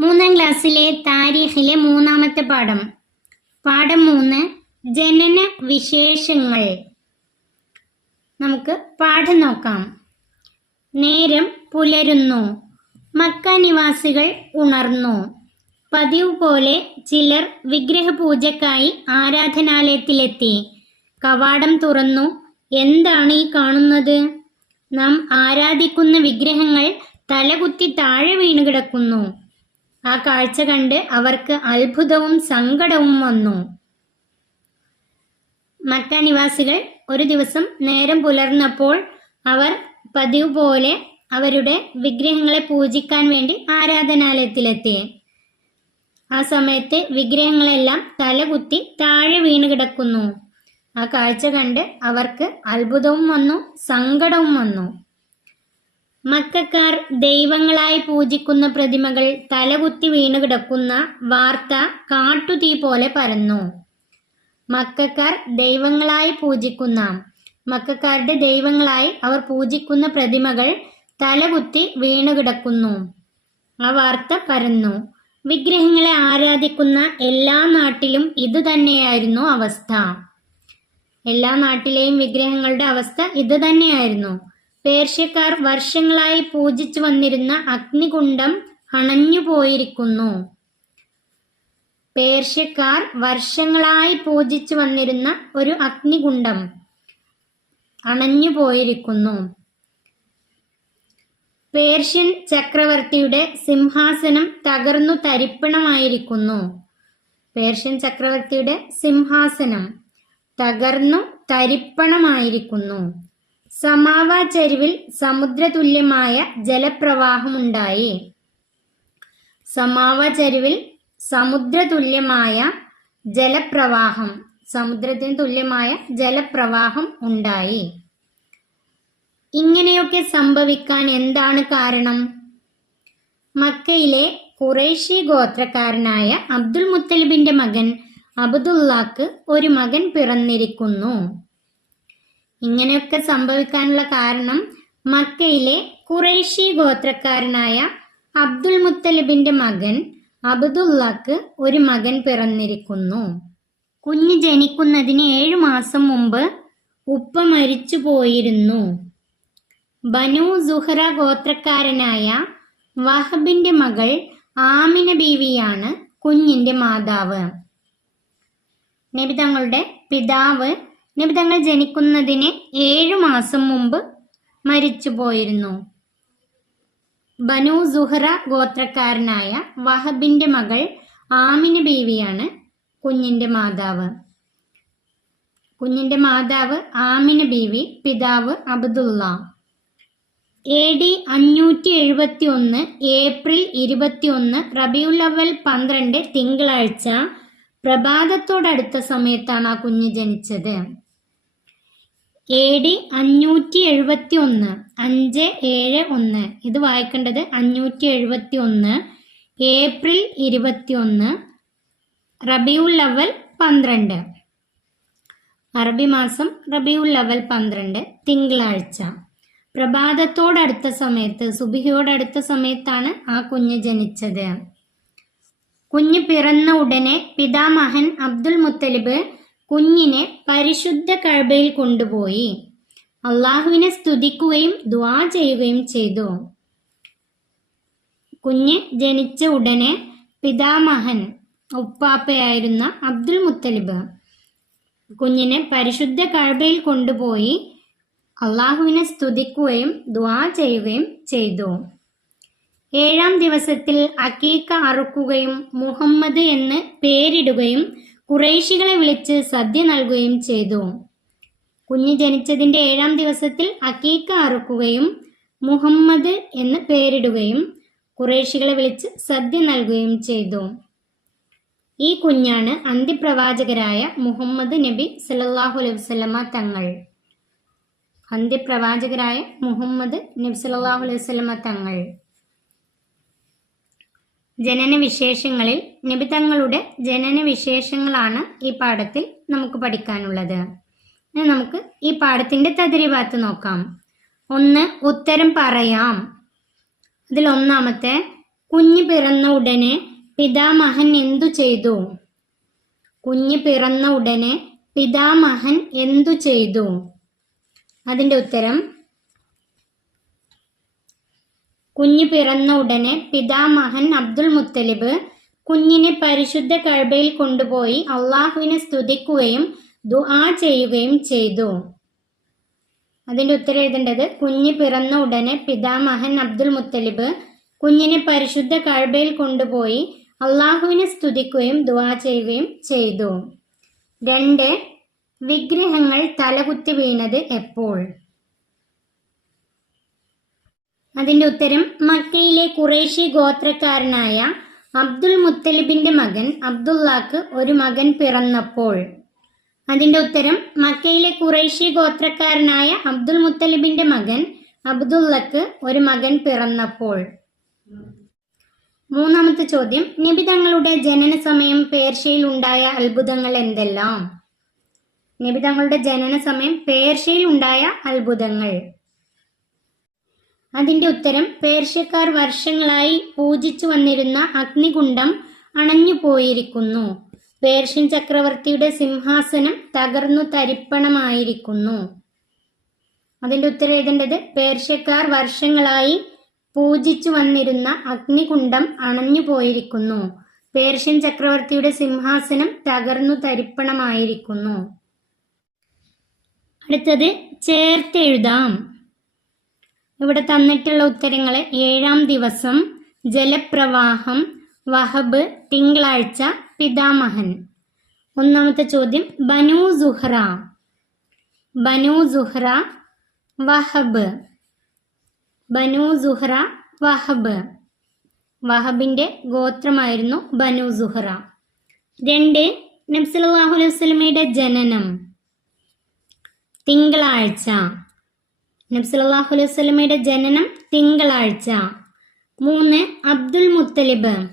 മൂന്നാം ക്ലാസ്സിലെ താരീഖിലെ മൂന്നാമത്തെ പാഠം. പാഠം മൂന്ന് ജനന വിശേഷങ്ങൾ. നമുക്ക് പാഠം നോക്കാം. നേരം പുലരുന്നു. മക്ക നിവാസികൾ ഉണർന്നു. പതിവ് പോലെ ചിലർ വിഗ്രഹപൂജക്കായി ആരാധനാലയത്തിലെത്തി. കവാടം തുറന്നു. എന്താണ് ഈ കാണുന്നത്? നാം ആരാധിക്കുന്ന വിഗ്രഹങ്ങൾ തലകുത്തി താഴെ വീണു കിടക്കുന്നു. ആ കാഴ്ച കണ്ട് അവർക്ക് അത്ഭുതവും സങ്കടവും വന്നു. മക്ക നിവാസികൾ ഒരു ദിവസം നേരം പുലർന്നപ്പോൾ അവർ പതിവ് പോലെ അവരുടെ വിഗ്രഹങ്ങളെ പൂജിക്കാൻ വേണ്ടി ആരാധനാലയത്തിലെത്തി. ആ സമയത്ത് വിഗ്രഹങ്ങളെല്ലാം തലകുത്തി താഴെ വീണ് കിടക്കുന്നു. ആ കാഴ്ച കണ്ട് അവർക്ക് അത്ഭുതവും വന്നു സങ്കടവും വന്നു. മക്കാർ ദൈവങ്ങളായി പൂജിക്കുന്ന പ്രതിമകൾ തലകുത്തി വീണു കിടക്കുന്ന വാർത്ത കാട്ടുതീ പോലെ പരന്നു. മക്കാർ ദൈവങ്ങളായി പൂജിക്കുന്ന മക്കാരുടെ ദൈവങ്ങളായി അവർ പൂജിക്കുന്ന പ്രതിമകൾ തലകുത്തി വീണു കിടക്കുന്നു ആ വാർത്ത പരന്നു. വിഗ്രഹങ്ങളെ ആരാധിക്കുന്ന എല്ലാ നാട്ടിലും ഇത് തന്നെയായിരുന്നു അവസ്ഥ. എല്ലാ നാട്ടിലെയും വിഗ്രഹങ്ങളുടെ അവസ്ഥ ഇത് തന്നെയായിരുന്നു പേർഷ്യക്കാർ വർഷങ്ങളായി പൂജിച്ചു വന്നിരുന്ന അഗ്നികുണ്ഡം അണഞ്ഞു പോയിരിക്കുന്നു. പേർഷ്യക്കാർ വർഷങ്ങളായി പൂജിച്ചു വന്നിരുന്ന ഒരു അഗ്നികുണ്ഡം അണഞ്ഞു പോയിരിക്കുന്നു. പേർഷ്യൻ ചക്രവർത്തിയുടെ സിംഹാസനം തകർന്നു തരിപ്പണമായിരിക്കുന്നു. പേർഷ്യൻ ചക്രവർത്തിയുടെ സിംഹാസനം തകർന്നു തരിപ്പണമായിരിക്കുന്നു. സമാവ ചരിവിൽ സമുദ്രതുല്യമായ ജലപ്രവാഹമുണ്ടായി. സമാവ ചരിവിൽ സമുദ്രതുല്യമായ ജലപ്രവാഹം സമുദ്രത്തിന് തുല്യമായ ജലപ്രവാഹം ഉണ്ടായി. ഇങ്ങനെയൊക്കെ സംഭവിക്കാൻ എന്താണ് കാരണം? മക്കയിലെ കുറേശി ഗോത്രക്കാരനായ അബ്ദുൽ മുത്തലിബിന്റെ മകൻ അബ്ദുല്ലാക്ക് ഒരു മകൻ പിറന്നിരിക്കുന്നു. ഇങ്ങനെയൊക്കെ സംഭവിക്കാനുള്ള കാരണം മക്കയിലെ ഖുറൈശി ഗോത്രക്കാരനായ അബ്ദുൽ മുത്തലിബിന്റെ മകൻ അബ്ദുല്ലാക്ക് ഒരു മകൻ പിറന്നിരിക്കുന്നു. കുഞ്ഞ് ജനിക്കുന്നതിന് ഏഴു മാസം മുമ്പ് ഉപ്പ മരിച്ചു പോയിരുന്നു. ബനു സുഹറ ഗോത്രക്കാരനായ വഹബിന്റെ മകൾ ആമിന ബീവിയാണ് കുഞ്ഞിന്റെ മാതാവ്. നബി തങ്ങളുടെ പിതാവ് നബി തങ്ങൾ ജനിക്കുന്നതിന് ഏഴു മാസം മുമ്പ് മരിച്ചു പോയിരുന്നു. ബനു സുഹറ ഗോത്രക്കാരനായ വഹബിന്റെ മകൾ ആമിന ബീവിയാണ് കുഞ്ഞിന്റെ മാതാവ്. കുഞ്ഞിന്റെ മാതാവ് ആമിന ബീവി പിതാവ് അബ്ദുള്ള. എ ഡി അഞ്ഞൂറ്റി എഴുപത്തി ഒന്ന് ഏപ്രിൽ ഇരുപത്തി ഒന്ന് റബിയുൽ അവൽ പന്ത്രണ്ട് തിങ്കളാഴ്ച പ്രഭാതത്തോടടുത്ത സമയത്താണ് ആ കുഞ്ഞ് ജനിച്ചത്. എ ഡി അഞ്ഞൂറ്റി എഴുപത്തി ഒന്ന് അഞ്ച് ഏഴ് ഒന്ന്. ഇത് വായിക്കേണ്ടത് അഞ്ഞൂറ്റി എഴുപത്തി ഒന്ന് ഏപ്രിൽ ഇരുപത്തി ഒന്ന് റബിയുൽ അവൽ പന്ത്രണ്ട്. അറബി മാസം റബിയുൽ അവൽ പന്ത്രണ്ട് തിങ്കളാഴ്ച. പ്രഭാതത്തോടടുത്ത സമയത്ത് സുബിഹിയോടടുത്ത സമയത്താണ് ആ കുഞ്ഞ് ജനിച്ചത്. കുഞ്ഞ് പിറന്ന ഉടനെ പിതാമഹൻ അബ്ദുൽ മുത്തലിബ് കുഞ്ഞിനെ പരിശുദ്ധ കഴബയിൽ കൊണ്ടുപോയി. അള്ളാഹുവിനെ സ്തുതിക്കുകയും ദ്വാ ചെയ്യുകയും ചെയ്തു. കുഞ്ഞ് ജനിച്ച ഉടനെ പിതാമഹൻ ഉപ്പാപ്പയായിരുന്ന അബ്ദുൽ മുത്തലിബ് കുഞ്ഞിനെ പരിശുദ്ധ കഴബയിൽ കൊണ്ടുപോയി അള്ളാഹുവിനെ സ്തുതിക്കുകയും ദ്വാ ചെയ്യുകയും ചെയ്തു. ഏഴാം ദിവസത്തിൽ അക്കീക്ക അറുക്കുകയും മുഹമ്മദ് എന്ന് പേരിടുകയും കുറേശികളെ വിളിച്ച് സദ്യ നൽകുകയും ചെയ്തു. കുഞ്ഞ് ജനിച്ചതിന്റെ ഏഴാം ദിവസത്തിൽ അക്കീക്ക അറുക്കുകയും മുഹമ്മദ് എന്ന് പേരിടുകയും കുറേശികളെ വിളിച്ച് സദ്യ നൽകുകയും ചെയ്തു. ഈ കുഞ്ഞാണ് അന്ത്യപ്രവാചകരായ മുഹമ്മദ് നബി സല്ലാഹു അലൈഹി വസല്ലമ തങ്ങൾ. അന്ത്യപ്രവാചകരായ മുഹമ്മദ് നബി സല്ലാഹു അലൈഹി വസല്ലമ തങ്ങൾ. ജനന വിശേഷങ്ങളിൽ ജനനവിശേഷങ്ങളാണ് ജനന വിശേഷങ്ങളാണ് ഈ പാഠത്തിൽ നമുക്ക് പഠിക്കാനുള്ളത്. ഇനി നമുക്ക് ഈ പാഠത്തിന്റെ തദ്രിഭാഗത്ത് നോക്കാം. ഒന്ന് ഉത്തരം പറയാം. അതിൽ ഒന്നാമത്തെ കുഞ്ഞ് പിറന്ന ഉടനെ പിതാമഹൻ എന്തു ചെയ്തു? കുഞ്ഞ് പിറന്ന ഉടനെ പിതാമഹൻ എന്തു ചെയ്തു? അതിന്റെ ഉത്തരം കുഞ്ഞ് പിറന്ന ഉടനെ പിതാമഹൻ അബ്ദുൽ മുത്തലിബ് കുഞ്ഞിനെ പരിശുദ്ധ കഴബയിൽ കൊണ്ടുപോയി അള്ളാഹുവിനെ സ്തുതിക്കുകയും ദുആ ചെയ്യുകയും ചെയ്തു. അതിന്റെ ഉത്തരം എഴുതേണ്ടത് കുഞ്ഞ് പിറന്ന ഉടനെ പിതാമഹൻ അബ്ദുൽ മുത്തലിബ് കുഞ്ഞിനെ പരിശുദ്ധ കഴബയിൽ കൊണ്ടുപോയി അള്ളാഹുവിനെ സ്തുതിക്കുകയും ദുആ ചെയ്യുകയും ചെയ്തു. രണ്ട് വിഗ്രഹങ്ങൾ തലകുത്തി വീണത് എപ്പോൾ? അതിന്റെ ഉത്തരം മക്കയിലെ കുറേശി ഗോത്രക്കാരനായ അബ്ദുൽ മുത്തലിബിന്റെ മകൻ അബ്ദുള്ളാക്ക് ഒരു മകൻ പിറന്നപ്പോൾ. അതിന്റെ ഉത്തരം മക്കയിലെ കുറേശി ഗോത്രക്കാരനായ അബ്ദുൽ മുത്തലിബിന്റെ മകൻ അബ്ദുള്ളക്ക് ഒരു മകൻ പിറന്നപ്പോൾ. മൂന്നാമത്തെ ചോദ്യം നബി തങ്ങളുടെ ജനന സമയം പേർഷ്യയിൽ ഉണ്ടായ അത്ഭുതങ്ങൾ എന്തെല്ലാം? നബി തങ്ങളുടെ ജനന സമയം പേർഷ്യയിൽ ഉണ്ടായ അത്ഭുതങ്ങൾ. അതിന്റെ ഉത്തരം പേർഷ്യക്കാർ വർഷങ്ങളായി പൂജിച്ചു വന്നിരുന്ന അഗ്നികുണ്ഡം അണഞ്ഞു പോയിരിക്കുന്നു. പേർഷ്യൻ ചക്രവർത്തിയുടെ സിംഹാസനം തകർന്നു തരിപ്പണമായിരിക്കുന്നു. അതിന്റെ ഉത്തരം എഴുതേണ്ടത് പേർഷ്യക്കാർ വർഷങ്ങളായി പൂജിച്ചു വന്നിരുന്ന അഗ്നികുണ്ഡം അണഞ്ഞു പോയിരിക്കുന്നു. പേർഷ്യൻ ചക്രവർത്തിയുടെ സിംഹാസനം തകർന്നു തരിപ്പണമായിരിക്കുന്നു. അടുത്തത് ചേർത്തെഴുതാം. ഇവിടെ തന്നിട്ടുള്ള ഉത്തരങ്ങൾ ഏഴാം ദിവസം ജലപ്രവാഹം വഹബ് തിങ്കളാഴ്ച പിതാമഹൻ. ഒന്നാമത്തെ ചോദ്യം ബനു സുഹ്ര ബനു സുഹ്ര വഹബ്. ബനു സുഹ്ര വഹബ്. വഹബിന്റെ ഗോത്രമായിരുന്നു ബനു സുഹ്ര രണ്ട് നബ്സലാഹു അലൈഹി ജനനം. തിങ്കളാഴ്ച. നബ്സലാഹു അലൈഹി വസല്ലമയുടെ ജനനം തിങ്കളാഴ്ച. മൂന്ന് അബ്ദുൽ മുത്തലിബ്.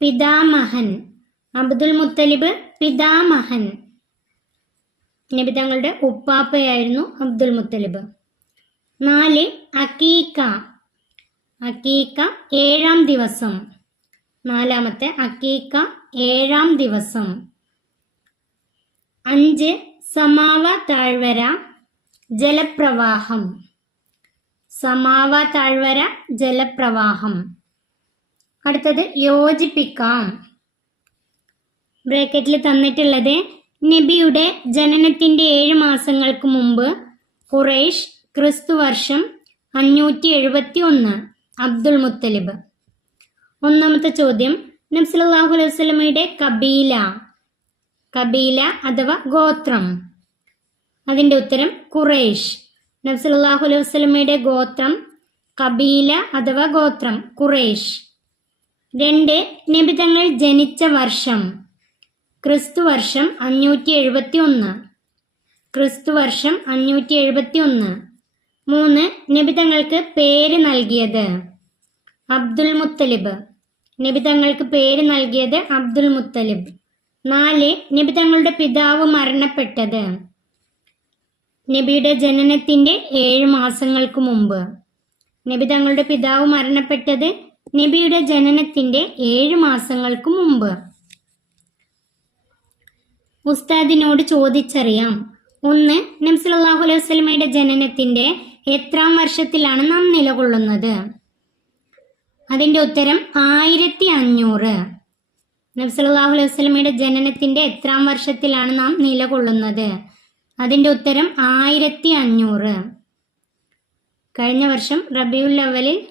പിതാമഹൻ. അബ്ദുൽ മുത്തലിബ് പിതാമഹൻ. നബി തങ്ങളുടെ ഉപ്പാപ്പയായിരുന്നു അബ്ദുൽ മുത്തലിബ്. നാല് അക്കീക്ക. അക്കീക്ക ഏഴാം ദിവസം. നാലാമത്തെ അക്കീക്ക ഏഴാം ദിവസം. അഞ്ച് സമാവ താഴ്വര. ജലപ്രവാഹം. സമാവ താഴ്വര ജലപ്രവാഹം. അടുത്തത് യോജിപ്പിക്കാം. ബ്രാക്കറ്റിൽ തന്നിട്ടുള്ളത് നബിയുടെ ജനനത്തിന്റെ ഏഴ് മാസങ്ങൾക്ക് മുമ്പ് ഖുറൈഷ് ക്രിസ്തു വർഷം അഞ്ഞൂറ്റി എഴുപത്തി ഒന്ന് അബ്ദുൾ മുത്തലിബ്. ഒന്നാമത്തെ ചോദ്യം നബ്സലാഹു അലൈഹി കബീല കബീല അഥവാ ഗോത്രം. അതിന്റെ ഉത്തരം ഖുറൈഷ് നബ്സലാഹു അലൈഹി വസ്ലമയുടെ ഗോത്രം കബീല അഥവാ ഗോത്രം ഖുറൈഷ് രണ്ട് നബി തങ്ങൾ ജനിച്ച വർഷം ക്രിസ്തു വർഷം അഞ്ഞൂറ്റി എഴുപത്തി ഒന്ന് ക്രിസ്തു വർഷം അഞ്ഞൂറ്റി എഴുപത്തി ഒന്ന് മൂന്ന് നബി തങ്ങൾക്ക് പേര് നൽകിയത് അബ്ദുൽ മുത്തലിബ്. നബി തങ്ങൾക്ക് പേര് നൽകിയത് അബ്ദുൽ മുത്തലിബ്. നാല് നബി തങ്ങളുടെ പിതാവ് മരണപ്പെട്ടത് നബിയുടെ ജനനത്തിന്റെ ഏഴ് മാസങ്ങൾക്ക് മുമ്പ്. നബി തങ്ങളുടെ പിതാവ് മരണപ്പെട്ടത് നബിയുടെ ജനനത്തിന്റെ ഏഴ് മാസങ്ങൾക്ക് മുമ്പ്. ഉസ്താദിനോട് ചോദിച്ചറിയാം ഒന്ന് നബ്സലാഹു അലൈഹി വസ്ലമയുടെ ജനനത്തിന്റെ എത്രാം വർഷത്തിലാണ് നാം നിലകൊള്ളുന്നത്? അതിന്റെ ഉത്തരം ആയിരത്തി അഞ്ഞൂറ് നബ്സലാഹു അലൈഹി വസ്ലമയുടെ ജനനത്തിന്റെ എത്രാം വർഷത്തിലാണ് നാം നിലകൊള്ളുന്നത്? അതിന്റെ ഉത്തരം ആയിരത്തി അഞ്ഞൂറ് കഴിഞ്ഞ വർഷം റബിയുൽ അവലിൽ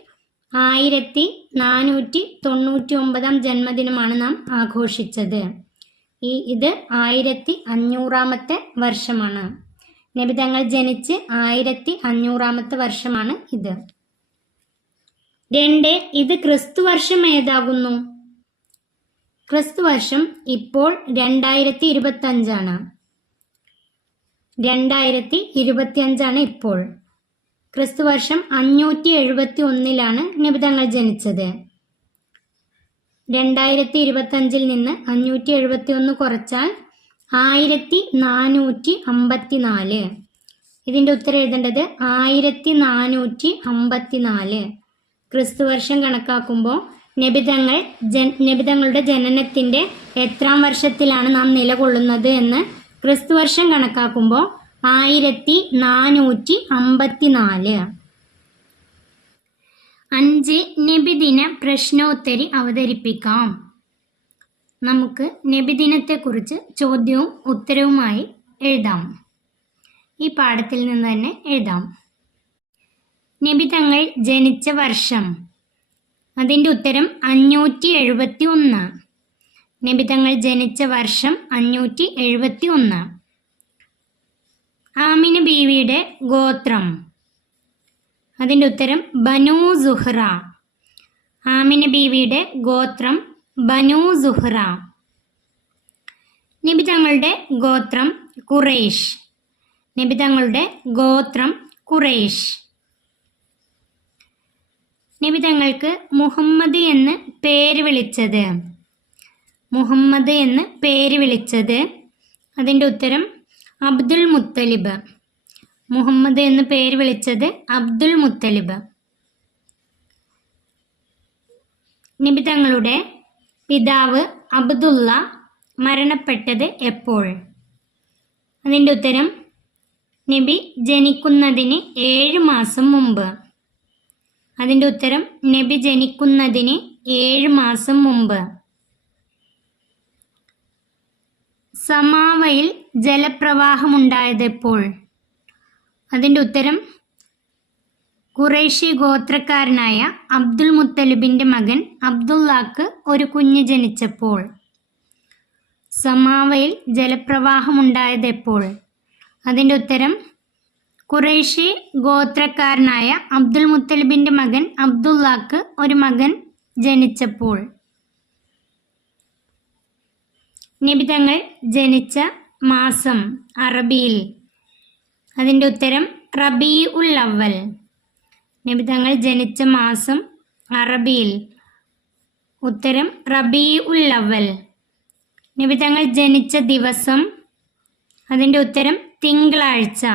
ആയിരത്തി നാനൂറ്റി തൊണ്ണൂറ്റി ഒമ്പതാം ജന്മദിനമാണ് നാം ആഘോഷിച്ചത്. ഈ ഇത് ആയിരത്തി അഞ്ഞൂറാമത്തെ വർഷമാണ്. നബി തങ്ങൾ ജനിച്ച് ആയിരത്തി അഞ്ഞൂറാമത്തെ വർഷമാണ് ഇത്. രണ്ട് ഇത് ക്രിസ്തു വർഷം ഏതാകുന്നു? ക്രിസ്തു വർഷം ഇപ്പോൾ രണ്ടായിരത്തി ഇരുപത്തി അഞ്ചാണ് രണ്ടായിരത്തി ഇരുപത്തി അഞ്ചാണ് ഇപ്പോൾ. ക്രിസ്തുവർഷം അഞ്ഞൂറ്റി എഴുപത്തി ഒന്നിലാണ് നിബിതങ്ങൾ ജനിച്ചത്. രണ്ടായിരത്തി ഇരുപത്തി അഞ്ചിൽ നിന്ന് അഞ്ഞൂറ്റി എഴുപത്തി ഒന്ന് കുറച്ചാൽ ആയിരത്തി നാനൂറ്റി അമ്പത്തി നാല് ഇതിന്റെ ഉത്തരം എഴുതേണ്ടത് ആയിരത്തി നാനൂറ്റി അമ്പത്തി നാല് ക്രിസ്തുവർഷം കണക്കാക്കുമ്പോൾ നബിതങ്ങൾ ജൻ നബിതങ്ങളുടെ ജനനത്തിന്റെ എത്രാം വർഷത്തിലാണ് നാം നിലകൊള്ളുന്നത് എന്ന് ക്രിസ്തുവർഷം കണക്കാക്കുമ്പോൾ ആയിരത്തി നാനൂറ്റി അമ്പത്തി നാല് അഞ്ച് നബിദിന പ്രശ്നോത്തരി അവതരിപ്പിക്കാം. നമുക്ക് നബിദിനത്തെക്കുറിച്ച് ചോദ്യവും ഉത്തരവുമായി എഴുതാം. ഈ പാഠത്തിൽ നിന്ന് തന്നെ എഴുതാം. നബി തങ്ങൾ ജനിച്ച വർഷം. അതിന്റെ ഉത്തരം അഞ്ഞൂറ്റി എഴുപത്തി ഒന്ന് നബിതങ്ങൾ ജനിച്ച വർഷം അഞ്ഞൂറ്റി എഴുപത്തി ഒന്ന് ആമിന ബീവിയുടെ ഗോത്രം. അതിന്റെ ഉത്തരം ബനു സുഹ്റ. ആമിന ബീവിയുടെ ഗോത്രം ബനു സുഹ്റ. നിബിതങ്ങളുടെ ഗോത്രം ഖുറൈഷ് നിബിതങ്ങളുടെ ഗോത്രം ഖുറൈഷ് നിബിതങ്ങൾക്ക് മുഹമ്മദ് എന്ന് പേര് വിളിച്ചത്. മുഹമ്മദ് എന്ന് പേര് വിളിച്ചത്. അതിന്റെ ഉത്തരം അബ്ദുൽ മുത്തലിബ്. മുഹമ്മദ് എന്ന് പേര് വിളിച്ചത് അബ്ദുൽ മുത്തലിബ്. നിബിതങ്ങളുടെ പിതാവ് അബ്ദുള്ള മരണപ്പെട്ടത് എപ്പോൾ? അതിന്റെ ഉത്തരം നബി ജനിക്കുന്നതിന് ഏഴ് മാസം മുമ്പ്. അതിന്റെ ഉത്തരം നബി ജനിക്കുന്നതിന് ഏഴ് മാസം മുമ്പ്. സമാവയിൽ ജലപ്രവാഹമുണ്ടായത് എപ്പോൾ അതിന്റെ ഉത്തരം കുറേഷി ഗോത്രക്കാരനായ അബ്ദുൽ മുത്തലിബിന്റെ മകൻ അബ്ദുല്ലാക്ക് ഒരു കുഞ്ഞ് ജനിച്ചപ്പോൾ. സമാവയിൽ ജലപ്രവാഹമുണ്ടായത് എപ്പോൾ അതിന്റെ ഉത്തരം കുറേഷി ഗോത്രക്കാരനായ അബ്ദുൽ മുത്തലിബിന്റെ മകൻ അബ്ദുല്ലാക്ക് ഒരു മകൻ ജനിച്ചപ്പോൾ. നിബിതങ്ങൾ ജനിച്ച മാസം അറബിയിൽ. അതിന്റെ ഉത്തരം റബി ഉൽ അവൽ നിബിതങ്ങൾ ജനിച്ച മാസം അറബിയിൽ. ഉത്തരം റബി ഉൽ അവൽ നിബിതങ്ങൾ ജനിച്ച ദിവസം അതിന്റെ ഉത്തരം തിങ്കളാഴ്ച.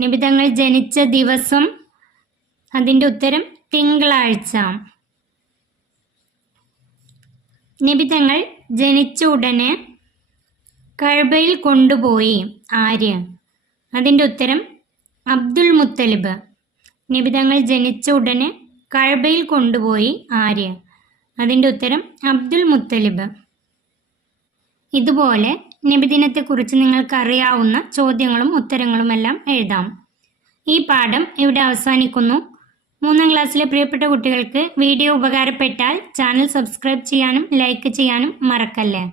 നിബിതങ്ങൾ ജനിച്ച ദിവസം അതിന്റെ ഉത്തരം തിങ്കളാഴ്ച. നിബിതങ്ങൾ ജനിച്ച ഉടനെ കഴബയിൽ കൊണ്ടുപോയി. ആര്? അതിന്റെ ഉത്തരം അബ്ദുൽ മുത്തലിബ്. നിബിതങ്ങൾ ജനിച്ച ഉടനെ കഴബയിൽ കൊണ്ടുപോയി. ആര്? അതിന്റെ ഉത്തരം അബ്ദുൽ മുത്തലിബ്. ഇതുപോലെ നബിദിനത്തെക്കുറിച്ച് നിങ്ങൾക്ക് അറിയാവുന്ന ചോദ്യങ്ങളും ഉത്തരങ്ങളുമെല്ലാം എഴുതാം. ഈ പാഠം ഇവിടെ അവസാനിക്കുന്നു. മൂന്നാം ക്ലാസ്സിലെ പ്രിയപ്പെട്ട കുട്ടികൾക്ക് വീഡിയോ ഉപകാരപ്പെട്ടാൽ ചാനൽ സബ്സ്ക്രൈബ് ചെയ്യാനും ലൈക്ക് ചെയ്യാനും മറക്കല്ലേ?